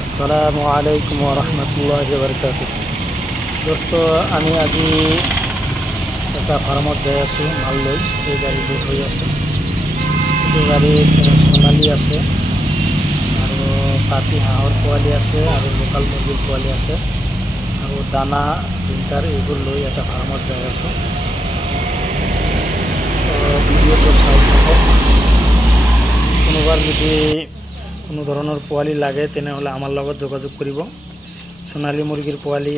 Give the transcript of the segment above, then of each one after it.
আসসালামু আলাইকুম ওয়া রাহমাতুল্লাহি ওয়া বারাকাতুহু। দোস্ত, আমি আজি একটা ফার্মত যাই আছো মাল লৈ। এই গাড়ী লোড হৈ আছে। এই গাড়ীত সোণালী আছে আৰু পাতি হাঁহৰ পোৱালি আছে আৰু লোকাল মুৰ্গীৰ পোৱালি আছে আৰু দানা লিংকাৰ এইবোৰ লৈ এটা ফাৰ্মত যাই আছো। ভিডিঅ'টো চাই থাকক। কোনোবাৰ যদি কোনো ধৰণৰ পোৱালি লাগে তেনেহ'লে আমাৰ লগত যোগাযোগ কৰিব। সোণালী মুৰ্গীৰ পোৱালি,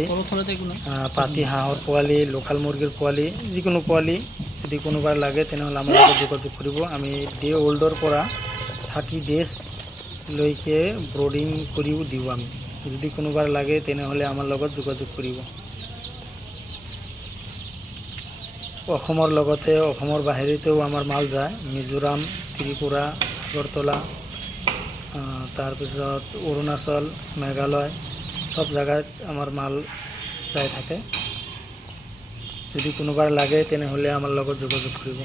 পাতি হাঁহৰ পোৱালি, লোকাল মুৰ্গীৰ পোৱালি, যিকোনো পোৱালি যদি কোনোবাৰ লাগে তেনেহ'লে আমাৰ লগত যোগাযোগ কৰিব। আমি ডে ওল্ডৰ পৰা 30 ডেজলৈকে ব্ৰডিং কৰিও দিওঁ আমি। যদি কোনোবাৰ লাগে তেনেহ'লে আমাৰ লগত যোগাযোগ কৰিব। অসমৰ লগতে অসমৰ বাহিৰতেও আমাৰ মাল যায়। মিজোৰাম, ত্ৰিপুৰা, আগৰতলা, তাৰপিছত অৰুণাচল, মেঘালয়, সব জায়গাত আমাৰ মাল যাই থাকে। যদি কোনোবাৰ লাগে তেনেহ'লে আমাৰ লগত যোগাযোগ কৰিব।